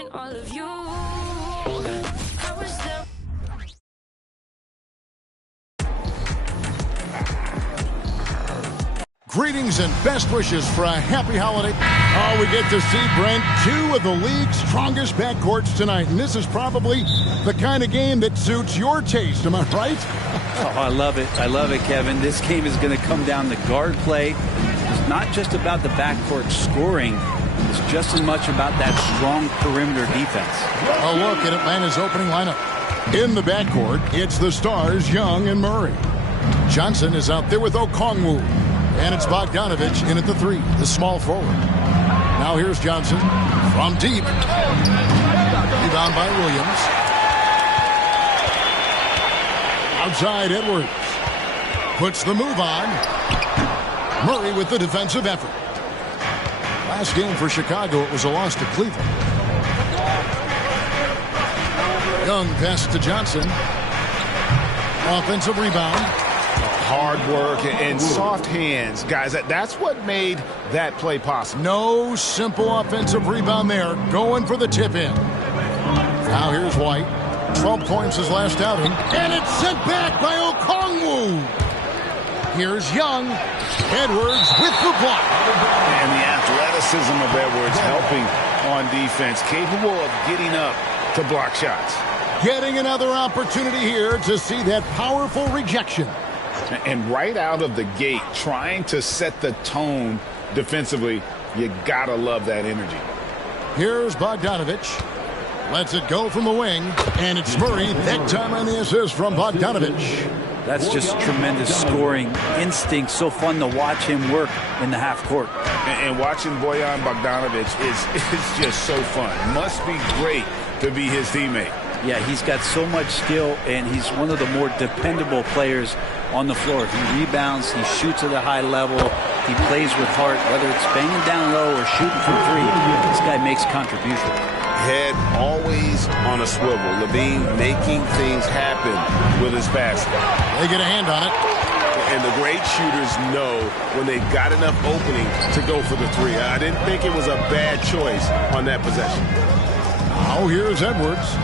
and all of you. I was there. Greetings and best wishes for a happy holiday. Oh, we get to see, Brent, two of the league's strongest backcourts tonight. And this is probably the kind of game that suits your taste. Am I right? Oh, I love it. I love it, Kevin. This game is going to come down to guard play. It's not just about the backcourt scoring. It's just as much about that strong perimeter defense. A look at Atlanta's opening lineup. In the backcourt, it's the stars, Young and Murray. Johnson is out there with Okongwu. And it's Bogdanovich in at the 3, the small forward. Now here's Johnson from deep. Rebound by Williams. Outside Edwards. Puts the move on. Murray with the defensive effort. Last game for Chicago, it was a loss to Cleveland. Young pass to Johnson. Offensive rebound. Hard work and soft hands. Guys, that's what made that play possible. No simple offensive rebound there. Going for the tip-in. Now here's White. 12 points his last outing. And it's sent back by Okongwu. Here's Young. Edwards with the block. And the athleticism of Edwards helping on defense. Capable of getting up to block shots. Getting another opportunity here to see that powerful rejection. And right out of the gate, trying to set the tone defensively, you gotta love that energy. Here's Bogdanovich. Lets it go from the wing. And it's Murray. That time on the assist from Bogdanovich. That's just tremendous scoring instinct. So fun to watch him work in the half court. And watching Bojan Bogdanovich is just so fun. Must be great to be his teammate. Yeah, he's got so much skill, and he's one of the more dependable players on the floor. He rebounds, he shoots at a high level, he plays with heart, whether it's banging down low or shooting from 3. This guy makes contribution. Head always on a swivel. Levine making things happen with his passing. They get a hand on it. And the great shooters know when they've got enough opening to go for the 3. I didn't think it was a bad choice on that possession. Now here's Edwards.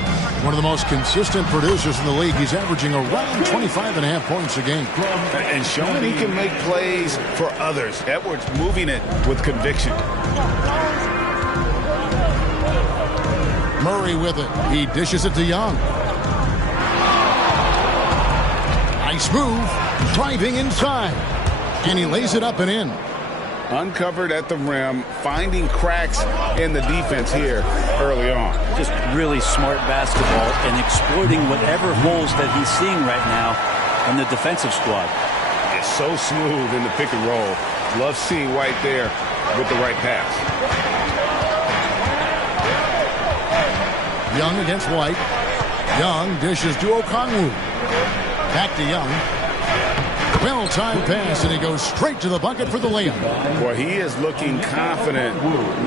One of the most consistent producers in the league. He's averaging around 25.5 points a game. And showing he can make plays for others. Edwards moving it with conviction. Murray with it. He dishes it to Young. Nice move. Driving inside. And he lays it up and in. Uncovered at the rim, finding cracks in the defense here early on. Just really smart basketball and exploiting whatever holes that he's seeing right now in the defensive squad. It's so smooth in the pick and roll. Love seeing White there with the right pass. Young against White. Young dishes to Okongwu. Back to Young. Well-timed pass, and he goes straight to the bucket for the layup. Boy, he is looking confident.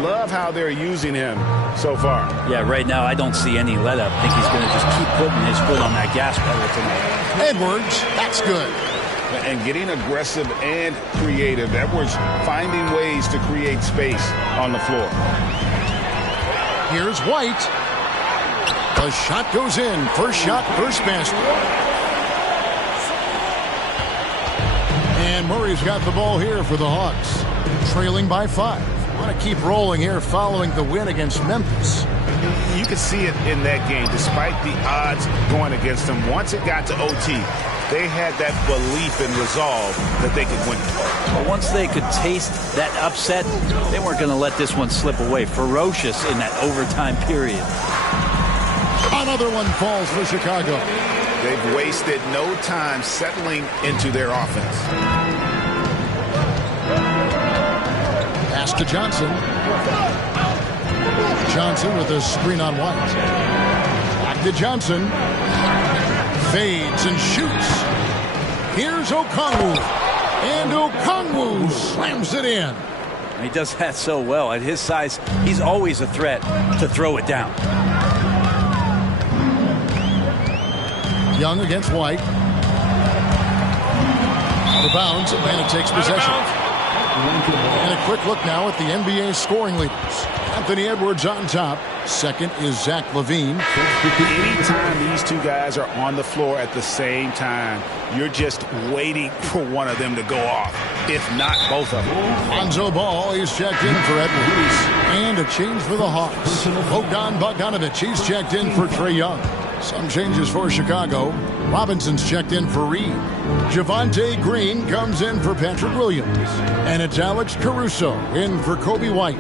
Love how they're using him so far. Yeah, right now I don't see any let-up. I think he's going to just keep putting his foot on that gas pedal tonight. Edwards, that's good. And getting aggressive and creative. Edwards finding ways to create space on the floor. Here's White. The shot goes in. First shot, first basket. And Murray's got the ball here for the Hawks. Trailing by 5. Want to keep rolling here following the win against Memphis. You could see it in that game, despite the odds going against them. Once it got to OT, they had that belief and resolve that they could win. But once they could taste that upset, they weren't going to let this one slip away. Ferocious in that overtime period. Another one falls for Chicago. They've wasted no time settling into their offense. Pass to Johnson. Johnson with a screen on White. Back to Johnson. Fades and shoots. Here's Okongwu. And Okongwu slams it in. He does that so well. At his size, he's always a threat to throw it down. Young against White. Out of bounds. Atlanta takes possession. And a quick look now at the NBA scoring leaders. Anthony Edwards on top. Second is Zach LaVine. Anytime these two guys are on the floor at the same time, you're just waiting for one of them to go off, if not both of them. Lonzo Ball, he's checked in for Edwards. And a change for the Hawks. Bogdan Bogdanovic, he's checked in for Trae Young. Some changes for Chicago. Robinson's checked in for Reed. Javonte Green comes in for Patrick Williams. And it's Alex Caruso in for Kobe White.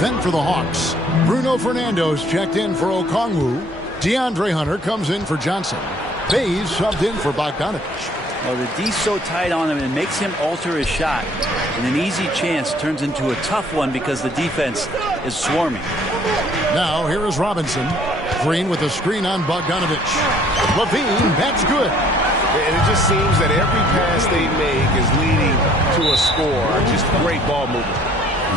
Then for the Hawks, Bruno Fernando's checked in for Okongwu. DeAndre Hunter comes in for Johnson. Bays subbed in for Bogdanovic. Well, the D's so tight on him, it makes him alter his shot. And an easy chance turns into a tough one because the defense is swarming. Now here is Robinson. Green with a screen on Bogdanovic. LaVine, that's good. And it just seems that every pass they make is leading to a score. Just great ball movement.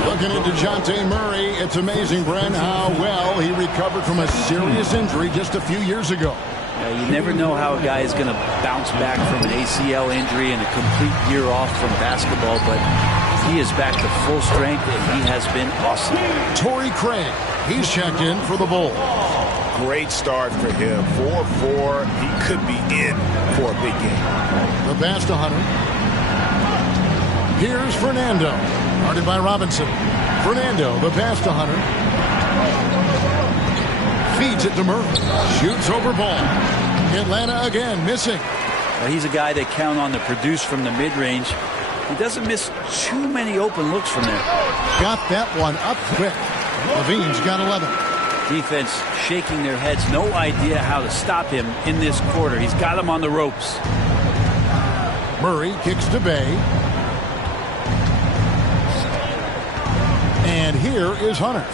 Looking into DeJounte Murray, it's amazing, Bren, how well he recovered from a serious injury just a few years ago. You never know how a guy is going to bounce back from an ACL injury and a complete year off from basketball, but he is back to full strength, and he has been awesome. Torrey Craig, he's checked in for the Bulls. Great start for him. 4-4. He could be in for a big game. The pass to Hunter. Here's Fernando. Guarded by Robinson. Fernando, the pass to Hunter. Feeds it to Murray. Shoots over ball. Atlanta again missing. Well, he's a guy they count on to produce from the mid-range. He doesn't miss too many open looks from there. Got that one up quick. LaVine's got 11. Defense shaking their heads. No idea how to stop him in this quarter. He's got him on the ropes. Murray kicks to Bay. And here is Hunter.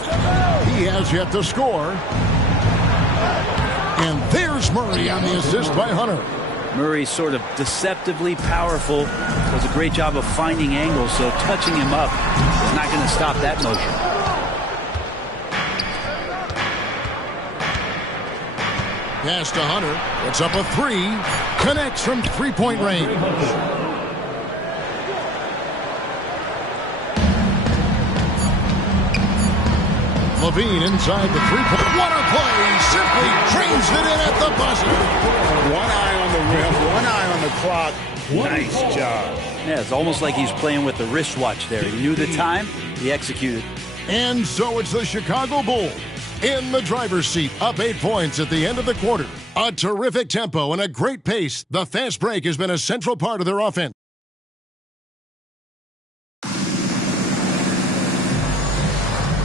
He has yet to score. And there's Murray on the assist by Hunter. Murray sort of deceptively powerful. Does a great job of finding angles, so touching him up is not going to stop that motion. Pass to Hunter. Puts up a three. Connects from three-point range. LaVine inside the three-point. What a play! Simply drains it in at the buzzer. One eye on the rim, one eye on the clock. Nice job. Yeah, it's almost like he's playing with the wristwatch there. He knew the time, he executed. And so it's the Chicago Bulls in the driver's seat, up 8 points at the end of the quarter. A terrific tempo and a great pace. The fast break has been a central part of their offense.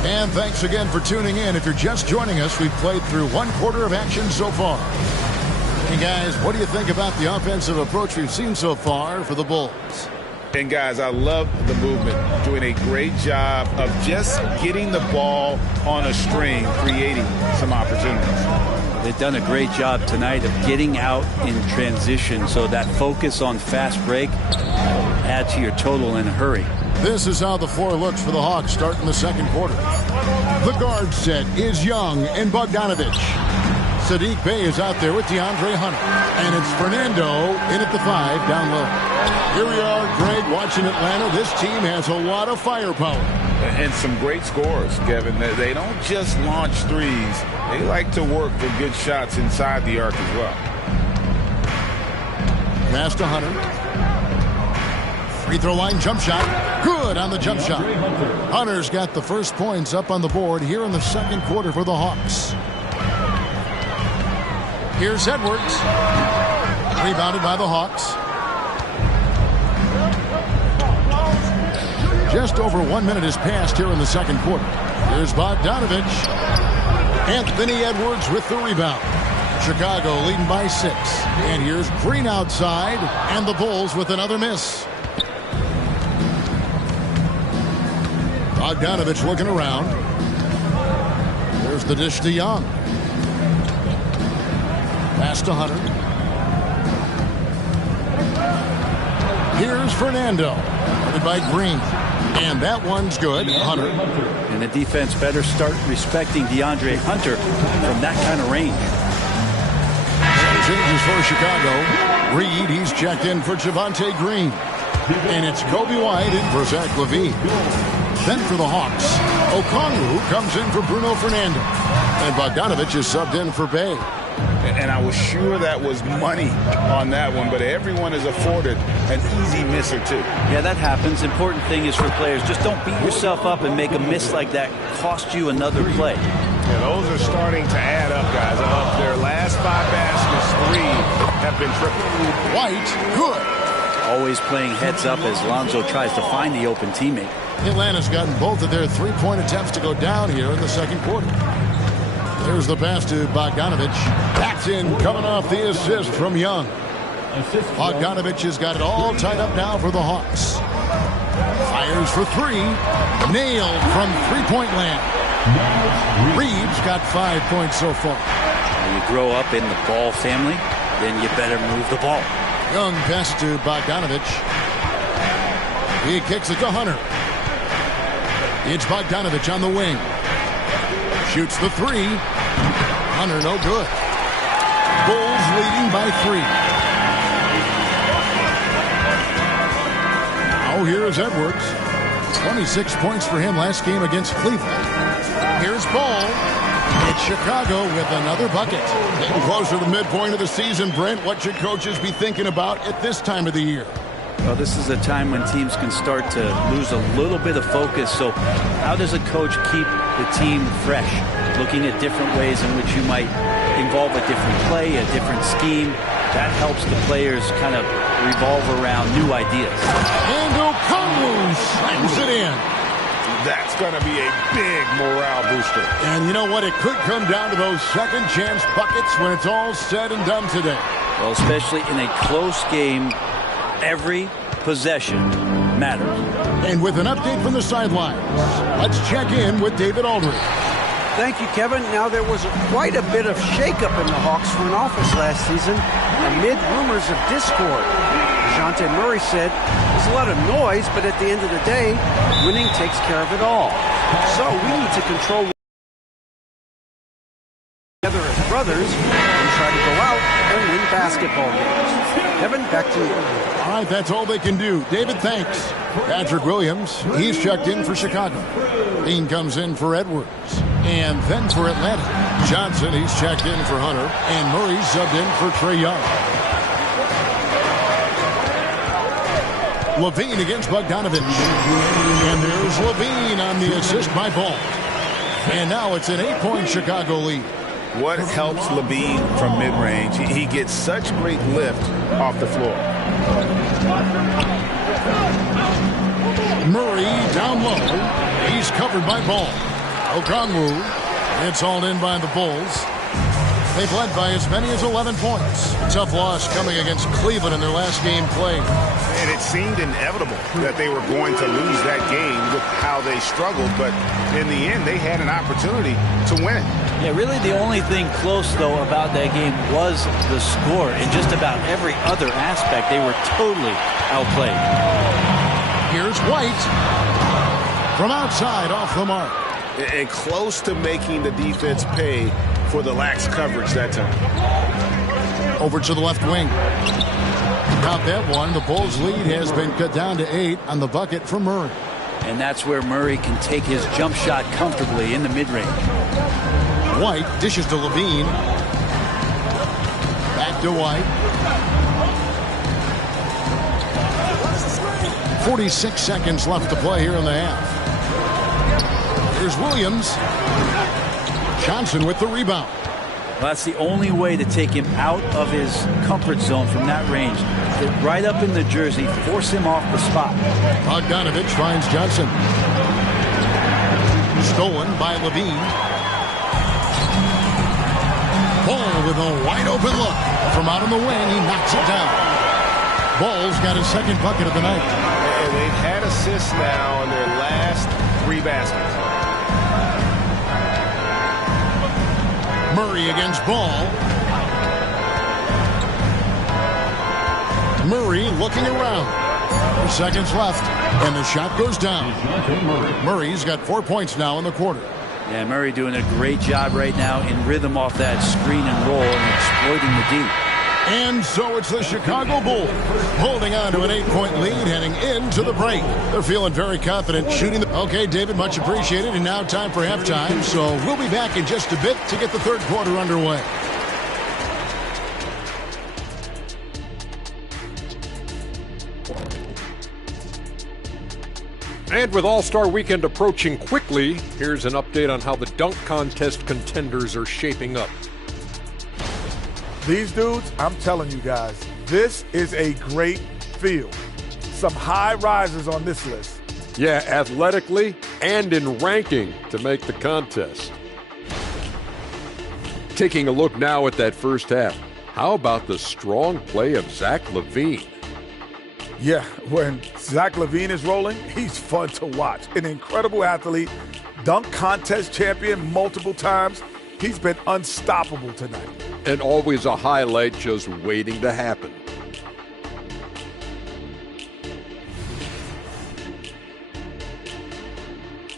And thanks again for tuning in. If you're just joining us, we've played through one quarter of action so far. Hey guys, what do you think about the offensive approach we've seen so far for the Bulls? And guys, I love the movement. Doing a great job of just getting the ball on a string, creating some opportunities. They've done a great job tonight of getting out in transition, so that focus on fast break add to your total in a hurry. This is how the floor looks for the Hawks starting the second quarter. The guard set is Young and Bogdanovic. Saddiq Bey is out there with DeAndre Hunter. And it's Fernando in at the 5 down low. Here we are, Greg, watching Atlanta. This team has a lot of firepower. And some great scores, Kevin. They don't just launch threes. They like to work for good shots inside the arc as well. Pass to Hunter. Free throw line jump shot. Good on the jump shot. Hunter's got the first points up on the board here in the second quarter for the Hawks. Here's Edwards. Rebounded by the Hawks. Just over 1 minute has passed here in the second quarter. Here's Bogdanovic. Anthony Edwards with the rebound. Chicago leading by 6. And here's Green outside. And the Bulls with another miss. Bogdanovic looking around. There's the dish to Young. Pass to Hunter. Here's Fernando. Guarded by Green. And that one's good. Hunter. And the defense better start respecting DeAndre Hunter from that kind of range. Changes for Chicago. Reed, he's checked in for Javonte Green. And it's Kobe White in for Zach LaVine. Then for the Hawks, Okongwu comes in for Bruno Fernando. And Bogdanovich is subbed in for Bay. And I was sure that was money on that one, but everyone is afforded an easy miss or two. Yeah, that happens. Important thing is for players, just don't beat yourself up and make a miss like that cost you another play. Yeah, those are starting to add up, guys. Of their last 5 baskets, 3 have been triple. White, good. Always playing heads up as Lonzo tries to find the open teammate. Atlanta's gotten both of their three-point attempts to go down here in the second quarter. There's the pass to Bogdanovich. That's in, coming off the assist from Young. Bogdanovich has got it all tied up now for the Hawks. Fires for 3. Nailed from three-point land. Reeves got 5 points so far. When you grow up in the Ball family, then you better move the ball. Young pass to Bogdanovich. He kicks it to Hunter. It's Bogdanovich on the wing. Shoots the 3. Hunter no good. Bulls leading by 3. Now here's Edwards. 26 points for him last game against Cleveland. Here's Ball. It's Chicago with another bucket. Getting closer to the midpoint of the season, Brent. What should coaches be thinking about at this time of the year? Well, this is a time when teams can start to lose a little bit of focus. So how does a coach keep the team fresh? Looking at different ways in which you might involve a different play, a different scheme. That helps the players kind of revolve around new ideas. And Okongwu slams it in. That's going to be a big morale booster. And you know what? It could come down to those second chance buckets when it's all said and done today. Well, especially in a close game, every possession matters. And with an update from the sidelines, let's check in with David Aldridge. Thank you, Kevin. Now, there was quite a bit of shakeup in the Hawks front office last season amid rumors of discord. DeJounte Murray said, there's a lot of noise, but at the end of the day, winning takes care of it all. So we need to control together as brothers and try to go out and win basketball games. Kevin, back to you. All right, that's all they can do. David, thanks. Patrick Williams, he's checked in for Chicago. Dean comes in for Edwards. And then for Atlanta, Johnson, he's checked in for Hunter. And Murray subbed in for Trae Young. Levine against Bogdanovich. And there's Levine on the assist by Ball. And now it's an 8-point Chicago lead. What helps Levine from mid-range? He gets such great lift off the floor. Murray down low. He's covered by Ball. Okongwu. It's hauled in by the Bulls. They've led by as many as 11 points. Tough loss coming against Cleveland in their last game played. And it seemed inevitable that they were going to lose that game with how they struggled. But in the end, they had an opportunity to win it. Yeah, really the only thing close, though, about that game was the score. In just about every other aspect, they were totally outplayed. Here's White. From outside, off the mark. And close to making the defense pay for the lax coverage that time. Over to the left wing. Got that one. The Bulls' lead has been cut down to 8 on the bucket for Murray. And that's where Murray can take his jump shot comfortably in the mid-range. White dishes to Levine. Back to White. 46 seconds left to play here in the half. Here's Williams. Johnson with the rebound. Well, that's the only way to take him out of his comfort zone from that range. Get right up in the jersey, force him off the spot. Bogdanovich finds Johnson. Stolen by Levine. Ball with a wide open look. From out on the wing, he knocks it down. Ball's got his second bucket of the night. And they've had assists now in their last 3 baskets. Murray against Ball. Murray looking around. 4 seconds left, and the shot goes down. Murray's got 4 points now in the quarter. Yeah, Murray doing a great job right now in rhythm off that screen and roll and exploiting the D. And so it's the Chicago Bulls holding on to an 8-point lead heading into the break. They're feeling very confident shooting. Okay, David, much appreciated. And now time for halftime. So we'll be back in just a bit to get the third quarter underway. And with All-Star Weekend approaching quickly, here's an update on how the dunk contest contenders are shaping up. These dudes, I'm telling you guys, this is a great field. Some high risers on this list. Yeah, athletically and in ranking to make the contest. Taking a look now at that first half, how about the strong play of Zach LaVine? Yeah, when Zach LaVine is rolling, he's fun to watch. An incredible athlete, dunk contest champion multiple times. He's been unstoppable tonight. And always a highlight just waiting to happen.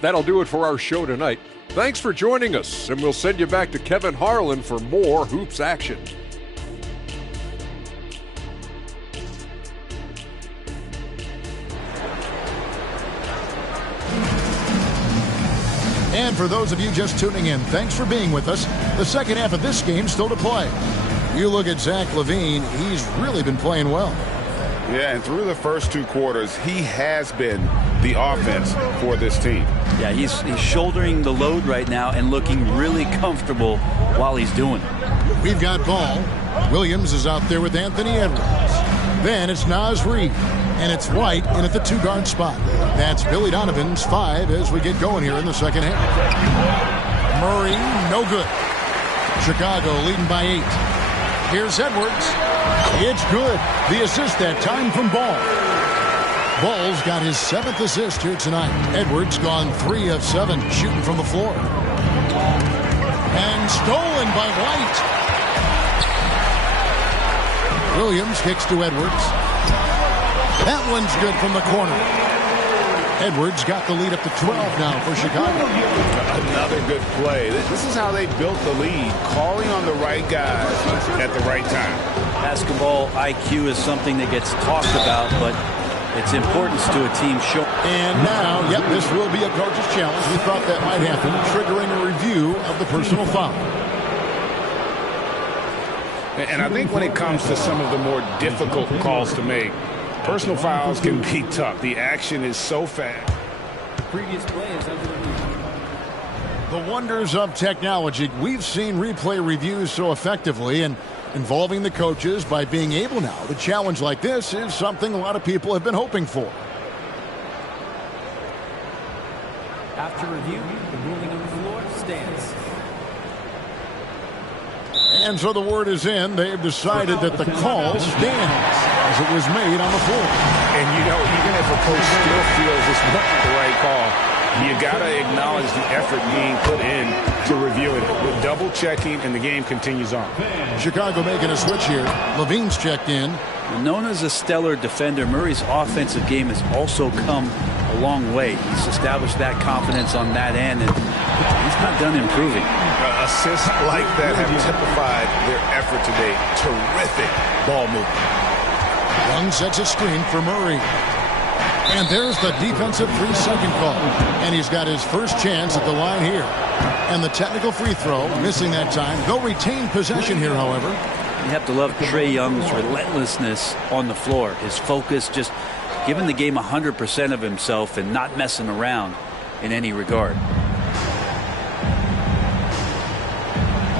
That'll do it for our show tonight. Thanks for joining us, and we'll send you back to Kevin Harlan for more hoops action. And for those of you just tuning in, thanks for being with us. The second half of this game still to play. You look at Zach LaVine, he's really been playing well. Yeah, and through the first two quarters, he has been the offense for this team. Yeah, he's shouldering the load right now and looking really comfortable while he's doing it. We've got ball. Williams is out there with Anthony Edwards. Then it's Naz Reid. And it's White in at the two-guard spot. That's Billy Donovan's 5 as we get going here in the second half. Murray, no good. Chicago leading by 8. Here's Edwards. It's good. The assist that time from Ball. Ball's got his 7th assist here tonight. Edwards gone 3 of 7 shooting from the floor. And stolen by White. Williams kicks to Edwards. That one's good from the corner. Edwards got the lead up to 12 now for Chicago. Another good play. This is how they built the lead, calling on the right guys at the right time. Basketball IQ is something that gets talked about, but its importance to a team show. And now, yep, this will be a coach's challenge. We thought that might happen, triggering a review of the personal foul. And I think when it comes to some of the more difficult calls to make, personal fouls can be tough. The action is so fast. The wonders of technology. We've seen replay reviews so effectively, and involving the coaches by being able now to challenge like this is something a lot of people have been hoping for. After review, the ruling on the floor stands. And so the word is in. They've decided that the call stands as it was made on the floor. And, you know, even if a coach still feels this wasn't the right call, you got to acknowledge the effort being put in to review it. With double checking, and the game continues on. Chicago making a switch here. LaVine's checked in. Known as a stellar defender, Murray's offensive game has also come a long way. He's established that confidence on that end, and he's not done improving. Assists like that have typified their effort today. Terrific ball movement. Young sets a screen for Murray. And there's the defensive 3-second call. And he's got his first chance at the line here. And the technical free throw, missing that time. They'll retain possession here, however. You have to love Trae Young's relentlessness on the floor. His focus, just giving the game 100% of himself and not messing around in any regard.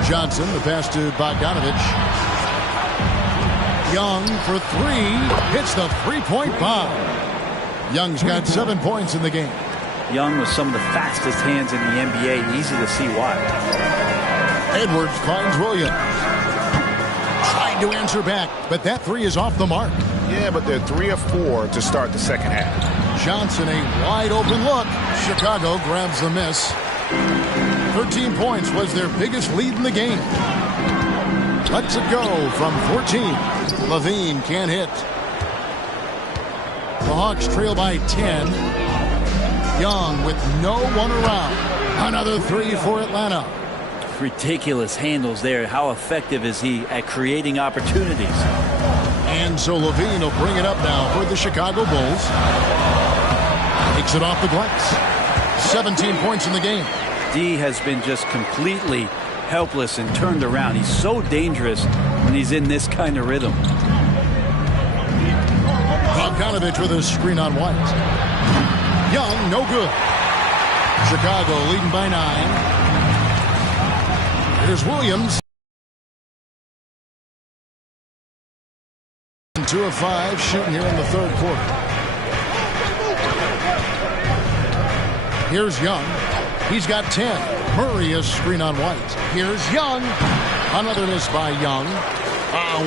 Johnson, the pass to Bogdanovich. Young for 3. Hits the three-point bomb. Young's got 7 points in the game. Young with some of the fastest hands in the NBA. Easy to see why. Edwards finds Williams. Trying to answer back, but that 3 is off the mark. Yeah, but they're 3 of 4 to start the second half. Johnson, a wide open look. Chicago grabs the miss. 13 points was their biggest lead in the game. Lets it go from 14. LaVine can't hit. The Hawks trail by 10. Young with no one around. Another 3 for Atlanta. ridiculous handles there. How effective is he at creating opportunities? And so Levine will bring it up now for the Chicago Bulls. Takes it off the glass. 17 points in the game. D has been just completely helpless and turned around. He's so dangerous when he's in this kind of rhythm. Bogdanovich with a screen on White. Young, no good. Chicago leading by 9. Here's Williams. 2 of 5 shooting here in the third quarter. Here's Young. He's got 10. Murray is screen on White. Here's Young. Another miss by Young.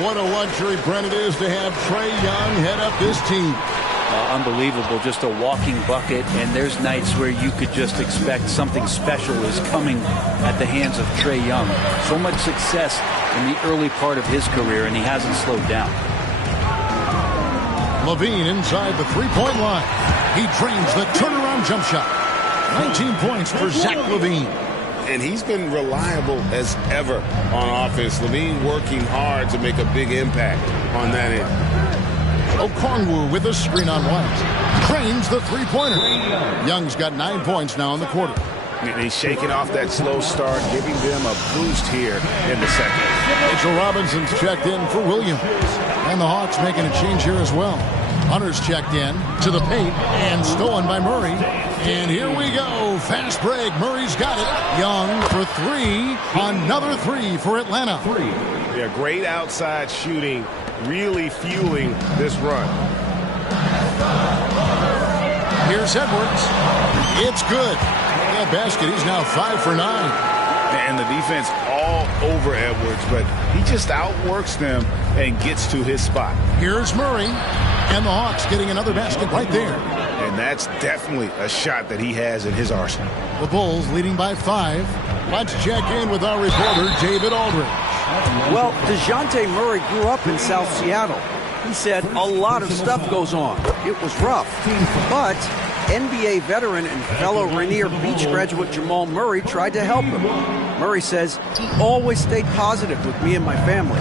What a luxury, Brent, it is to have Trae Young head up this team. Unbelievable, just a walking bucket, and there's nights where you could just expect something special is coming at the hands of Trae Young. So much success in the early part of his career, and he hasn't slowed down. Levine inside the three-point line. He drains the turnaround jump shot. 19 points for Zach Levine. And he's been reliable as ever on offense. Levine working hard to make a big impact on that end. Okongwu with a screen on White. Drains the three-pointer. Young's got 9 points now in the quarter. And he's shaking off that slow start, giving them a boost here in the second. Mitchell Robinson's checked in for Williams. And the Hawks making a change here as well. Hunter's checked in to the paint and stolen by Murray. And here we go. Fast break. Murray's got it. Young for 3. Another 3 for Atlanta. Yeah, great outside shooting, really fueling this run. Here's Edwards. It's good. That basket. He's now 5 for 9. And the defense all over Edwards, but he just outworks them and gets to his spot. Here's Murray. And the Hawks getting another basket right there. And that's definitely a shot that he has in his arsenal. The Bulls leading by 5. Let's check in with our reporter, David Aldridge. Well, DeJounte Murray grew up in South Seattle. He said a lot of stuff goes on. It was rough. But NBA veteran and fellow Rainier Beach graduate Jamal Murray tried to help him. Murray says he always stayed positive with me and my family.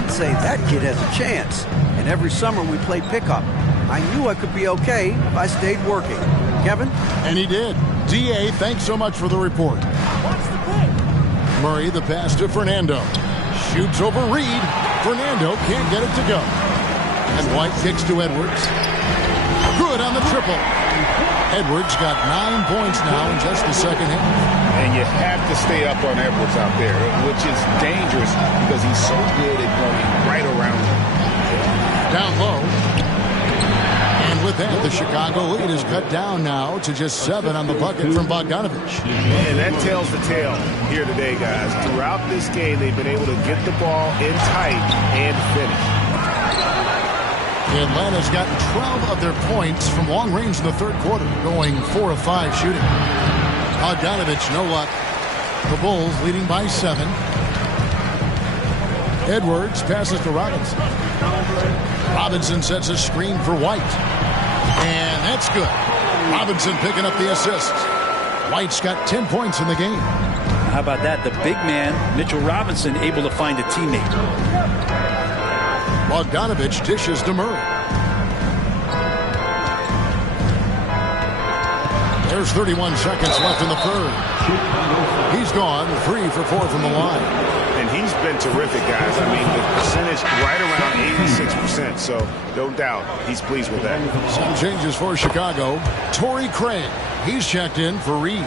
He'd say, that kid has a chance. And every summer we played pickup. I knew I could be okay if I stayed working. Kevin? And he did. D.A., thanks so much for the report. Murray, the pass to Fernando. Shoots over Reed. Fernando can't get it to go. And White kicks to Edwards. Good on the triple. Edwards got 9 points now in just the second half. And you have to stay up on Edwards out there, which is dangerous because he's so good at going right around him. Down low. And with that, the Chicago lead is cut down now to just 7 on the bucket from Bogdanovich. And that tells the tale here today, guys. Throughout this game, they've been able to get the ball in tight and finish. Atlanta's gotten 12 of their points from long range in the third quarter, going 4 of 5 shooting. Bogdanovich, no luck. The Bulls leading by 7. Edwards passes to Robinson. Robinson sets a screen for White. And that's good. Robinson picking up the assist. White's got 10 points in the game. How about that? The big man, Mitchell Robinson, able to find a teammate. Bogdanovich dishes to Murray. There's 31 seconds left in the third. He's gone 3 for 4 from the line. And he's been terrific, guys. I mean, the percentage right around 86%, so no doubt he's pleased with that. Some changes for Chicago. Torrey Craig, he's checked in for Reed.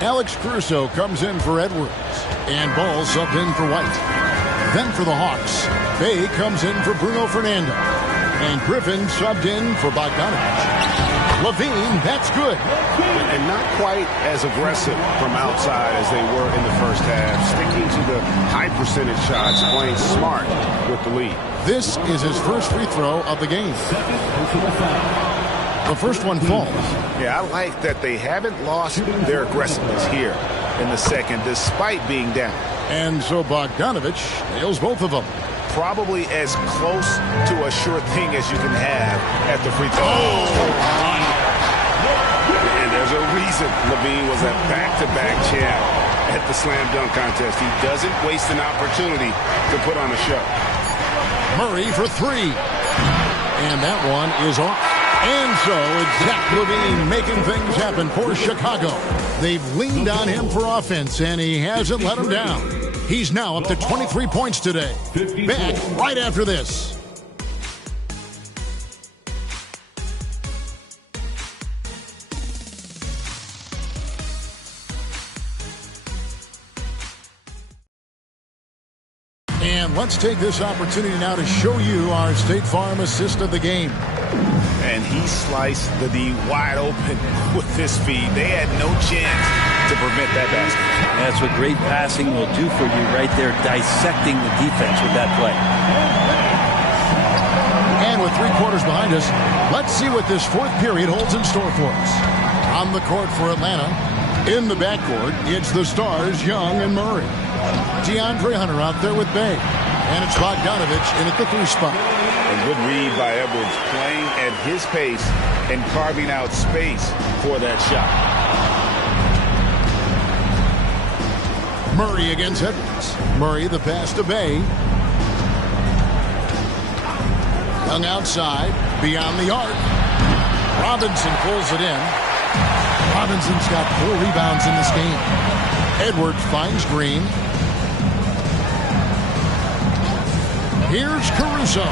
Alex Caruso comes in for Edwards. And Ball subbed in for White. Then for the Hawks, Bay comes in for Bruno Fernando. And Griffin subbed in for Bogdanovich. Levine, that's good. And not quite as aggressive from outside as they were in the first half. Sticking to the high percentage shots, playing smart with the lead. This is his first free throw of the game. The first one falls. Yeah, I like that they haven't lost their aggressiveness here in the second, despite being down. And so Bogdanovich nails both of them. Probably as close to a sure thing as you can have at the free throw. And there's a reason Levine was a back-to-back champ. at the slam dunk contest. He doesn't waste an opportunity to put on a show. Murray for three. And that one is off. And so it's Zach LaVine making things happen for Chicago. They've leaned on him for offense, and he hasn't let them down. He's now up to 23 points today. Back right after this. And let's take this opportunity now to show you our State Farm assist of the game. And he sliced the D wide open with his feed. They had no chance to prevent that basket. That's what great passing will do for you right there, dissecting the defense with that play. And with 3 quarters behind us, let's see what this fourth period holds in store for us. On the court for Atlanta, in the backcourt, it's the stars, Young and Murray. DeAndre Hunter out there with Bay. And it's Bogdanovich in at the 3 spot. A good read by Edwards, playing at his pace and carving out space for that shot. Murray against Edwards. Murray the pass to Bay. Young outside, beyond the arc. Robinson pulls it in. Robinson's got 4 rebounds in this game. Edwards finds Green. Here's Caruso.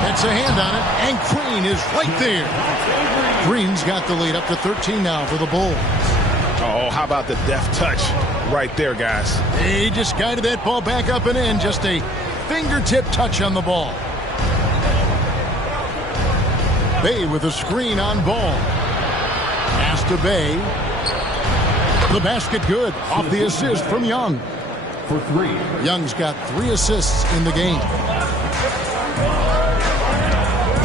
Gets a hand on it, and Green is right there. Green's got the lead up to 13 now for the Bulls. Oh, how about the deft touch right there, guys? He just guided that ball back up and in. Just a fingertip touch on the ball. Bay with a screen on ball. Pass to Bay. The basket good off the assist from Young. For 3. Young's got 3 assists in the game.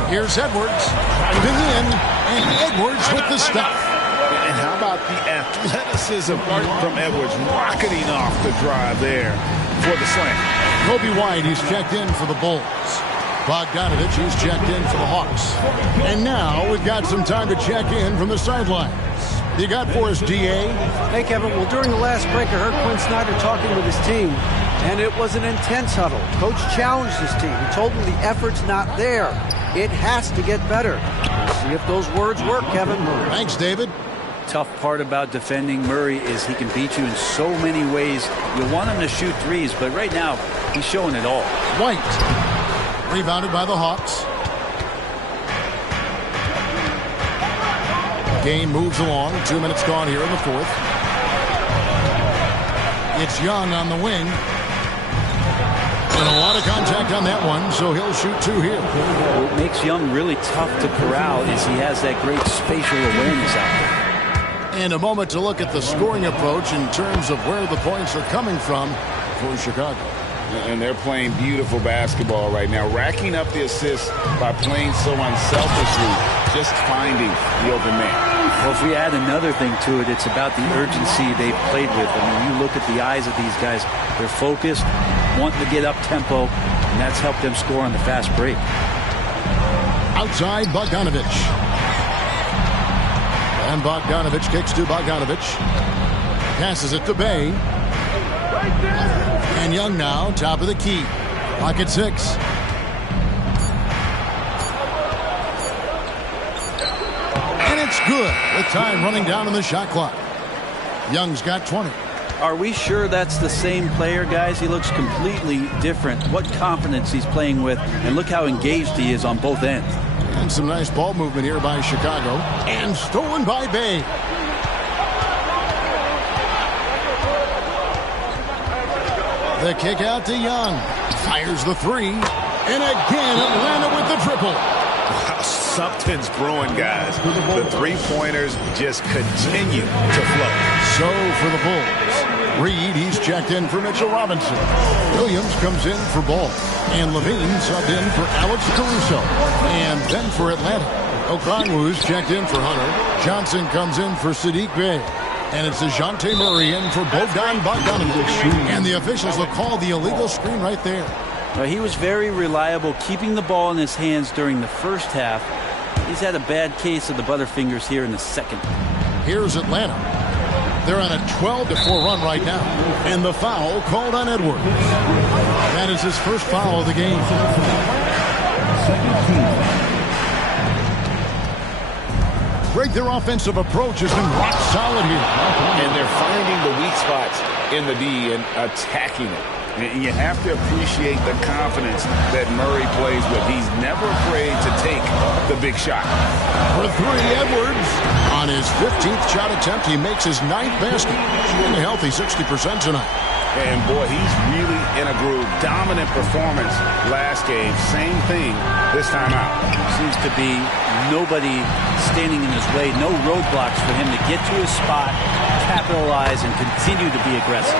Here's Edwards. Driving in, and Edwards with the stuff. And how about the athleticism from Edwards rocketing off the drive there for the slam. Kobe White, he's checked in for the Bulls. Bogdanovich, he's checked in for the Hawks. And now we've got some time to check in from the sidelines. You got for us, D.A.? Hey, Kevin. Well, during the last break, I heard Quinn Snyder talking with his team, and it was an intense huddle. Coach challenged his team. He told them the effort's not there. It has to get better. We'll see if those words work, Kevin. Thanks, David. Tough part about defending Murray is he can beat you in so many ways. You want him to shoot threes, but right now, he's showing it all. White. Rebounded by the Hawks. Game moves along. 2 minutes gone here in the fourth. It's Young on the wing. And a lot of contact on that one, so he'll shoot 2 here. What makes Young really tough to corral is he has that great spatial awareness out there. And a moment to look at the scoring approach in terms of where the points are coming from for Chicago. And they're playing beautiful basketball right now, racking up the assists by playing so unselfishly, just finding the open man. Well, if we add another thing to it, it's about the urgency they've played with. I mean, you look at the eyes of these guys, they're focused, wanting to get up tempo, and that's helped them score on the fast break. Outside, Bogdanovich. And Bogdanovich kicks to Bogdanovich. Passes it to Bay. And Young now, top of the key. Clock at 6. And it's good with time running down on the shot clock. Young's got 20. Are we sure that's the same player, guys? He looks completely different. What confidence he's playing with, and look how engaged he is on both ends. And some nice ball movement here by Chicago. And stolen by Bay. The kick out to Young. Fires the 3. And again, Atlanta with the triple. Wow, something's brewing, guys. The 3-pointers just continue to flow. So for the Bulls, Reed, he's checked in for Mitchell Robinson. Williams comes in for Ball. And Levine subbed in for Alex Caruso. And then for Atlanta, Okongwu's checked in for Hunter. Johnson comes in for Sadiq Bey. And it's DeJounte Murray in for Bogdanovich. And the officials will call the illegal screen right there. Well, he was very reliable, keeping the ball in his hands during the first half. He's had a bad case of the butterfingers here in the second. Here's Atlanta. They're on a 12-4 run right now. And the foul called on Edwards. That is his first foul of the game. Greg, their offensive approach has been rock solid here. And they're finding the weak spots in the D and attacking it. And you have to appreciate the confidence that Murray plays with. He's never afraid to take the big shot. For three, Edwards. On his 15th shot attempt, he makes his 9th basket. Shooting a healthy 60% tonight. And boy, he's really in a groove. Dominant performance last game. Same thing this time out. Seems to be nobody standing in his way. No roadblocks for him to get to his spot, capitalize, and continue to be aggressive.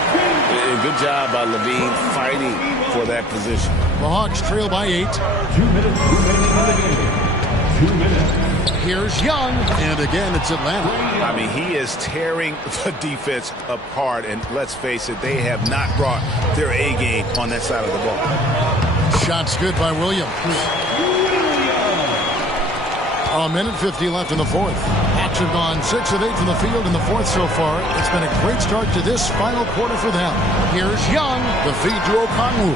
And good job by Levine fighting for that position. The Hawks trail by 8. 2 minutes remaining in the game. 2 minutes. Here's Young, and again it's Atlanta. I mean, he is tearing the defense apart, and let's face it, they have not brought their A game on that side of the ball. Shots good by Williams. A minute 50 left in the fourth. Hawks have gone 6 of 8 from the field in the fourth so far. It's been a great start to this final quarter for them. Here's Young, the feed to Okongwu.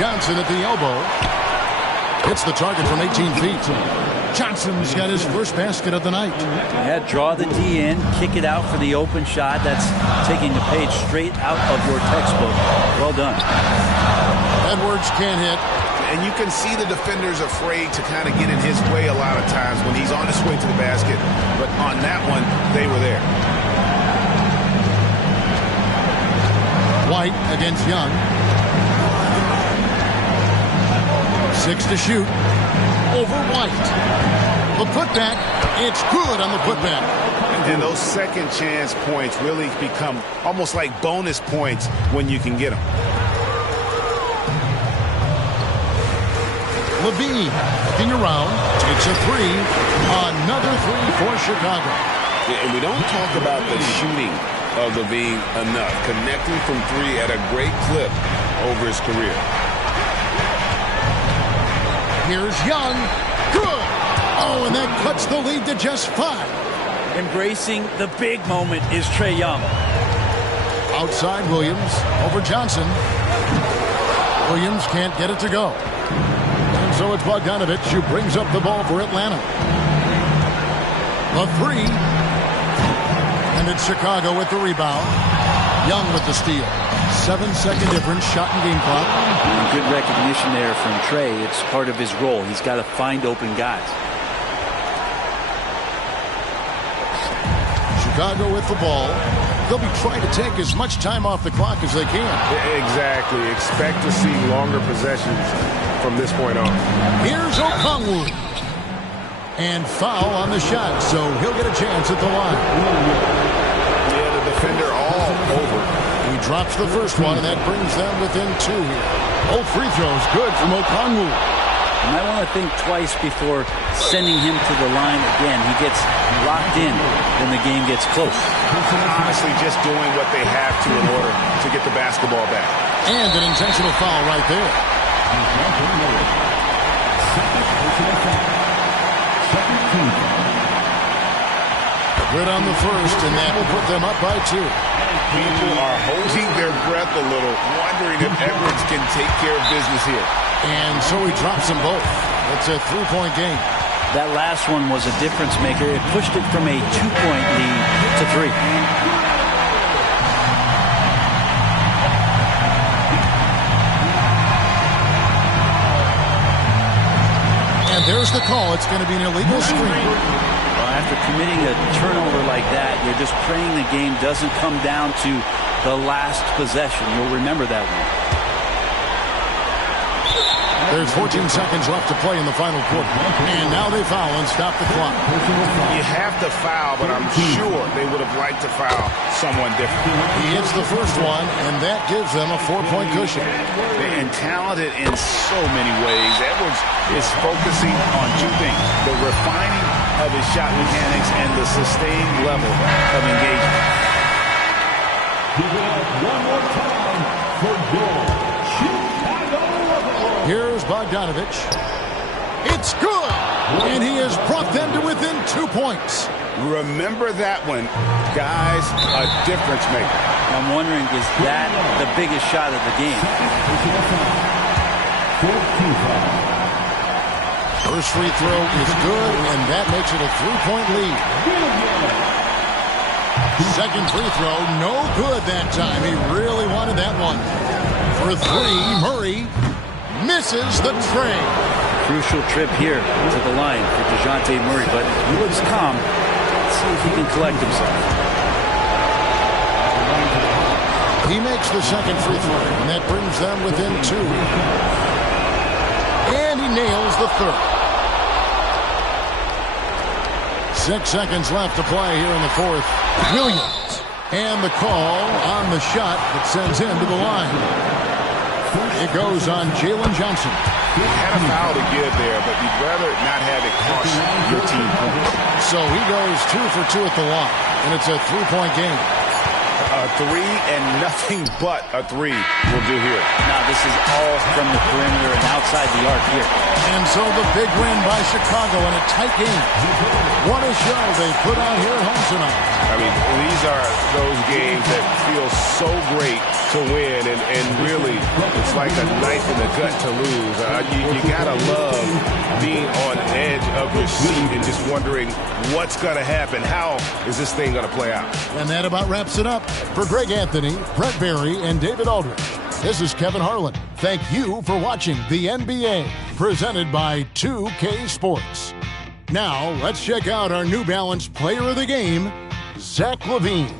Johnson at the elbow. Hits the target from 18 feet. Johnson's got his first basket of the night. Yeah, draw the D in, kick it out for the open shot. That's taking the page straight out of your textbook. Well done. Edwards can't hit. And you can see the defenders afraid to kind of get in his way a lot of times when he's on his way to the basket. But on that one, they were there. White against Young. 6 to shoot. Over White. The putback. It's good on the putback. And those second chance points really become almost like bonus points when you can get them. Levine looking around. Takes a three. Another three for Chicago. Yeah, and we don't talk about the shooting of Levine enough. Connecting from three at a great clip over his career. Here's Young. Good. Oh, and that cuts the lead to just 5. Embracing the big moment is Trae Young. Outside Williams over Johnson. Williams can't get it to go. And so it's Bogdanovich who brings up the ball for Atlanta. The three. And it's Chicago with the rebound. Young with the steal. 7-second difference, shot and game clock. And good recognition there from Trae. It's part of his role. He's got to find open guys. Chicago with the ball. They'll be trying to take as much time off the clock as they can. Exactly. Expect to see longer possessions from this point on. Here's Okongwu. And foul on the shot, so he'll get a chance at the line. Yeah, the defender all over. He drops the first one, and that brings them within 2 here. Both free throws good from Okongwu. You might want to think twice before sending him to the line again. He gets locked in when the game gets close. Honestly, just doing what they have to in order to get the basketball back. And an intentional foul right there. Good on the first, and that will put them up by 2. People are holding their breath a little, wondering if Edwards can take care of business here. And so he drops them both. It's a 3-point game. That last one was a difference maker. It pushed it from a 2-point lead to 3. And there's the call. It's going to be an illegal screen. Well, after committing a turnover like that, you're just praying the game doesn't come down to the last possession. You'll remember that one. There's 14 seconds left to play in the final quarter. And now they foul and stop the clock. You have to foul, but I'm sure they would have liked to foul someone different. He hits the first one, and that gives them a 4-point cushion. And talented in so many ways. Edwards is focusing on 2 things: the refining of his shot mechanics and the sustained level of engagement. Give it up one more time for your Chicago. Here's Bogdanovich. It's good! And he has brought them to within 2 points. Remember that one. Guys, a difference maker. I'm wondering, is that the biggest shot of the game? First free throw is good, and that makes it a 3-point lead. Second free throw, no good that time. He really wanted that one. For three, Murray misses the tray. Crucial trip here to the line for DeJounte Murray, but he looks calm. Let's see if he can collect himself. He makes the second free throw, and that brings them within 2. And he nails the third. 6 seconds left to play here in the fourth. Williams. And the call on the shot that sends him to the line. It goes on Jalen Johnson. He had a foul to give there, but you'd rather not have it cost your team points. So he goes 2 for 2 at the line, and it's a 3-point game. A 3 and nothing but a 3 will do here. Now this is all from the perimeter and outside the arc here. And so the big win by Chicago in a tight game. What a show they put on here at home tonight. I mean, these are those games that feel so great to win, and really, it's like a knife in the gut to lose. You gotta love being on the edge of your seat and just wondering what's gonna happen. How is this thing gonna play out? And that about wraps it up. For Greg Anthony, Brett Barry, and David Aldridge, this is Kevin Harlan. Thank you for watching the NBA, presented by 2K Sports. Now, let's check out our New Balance Player of the Game, Zach LaVine.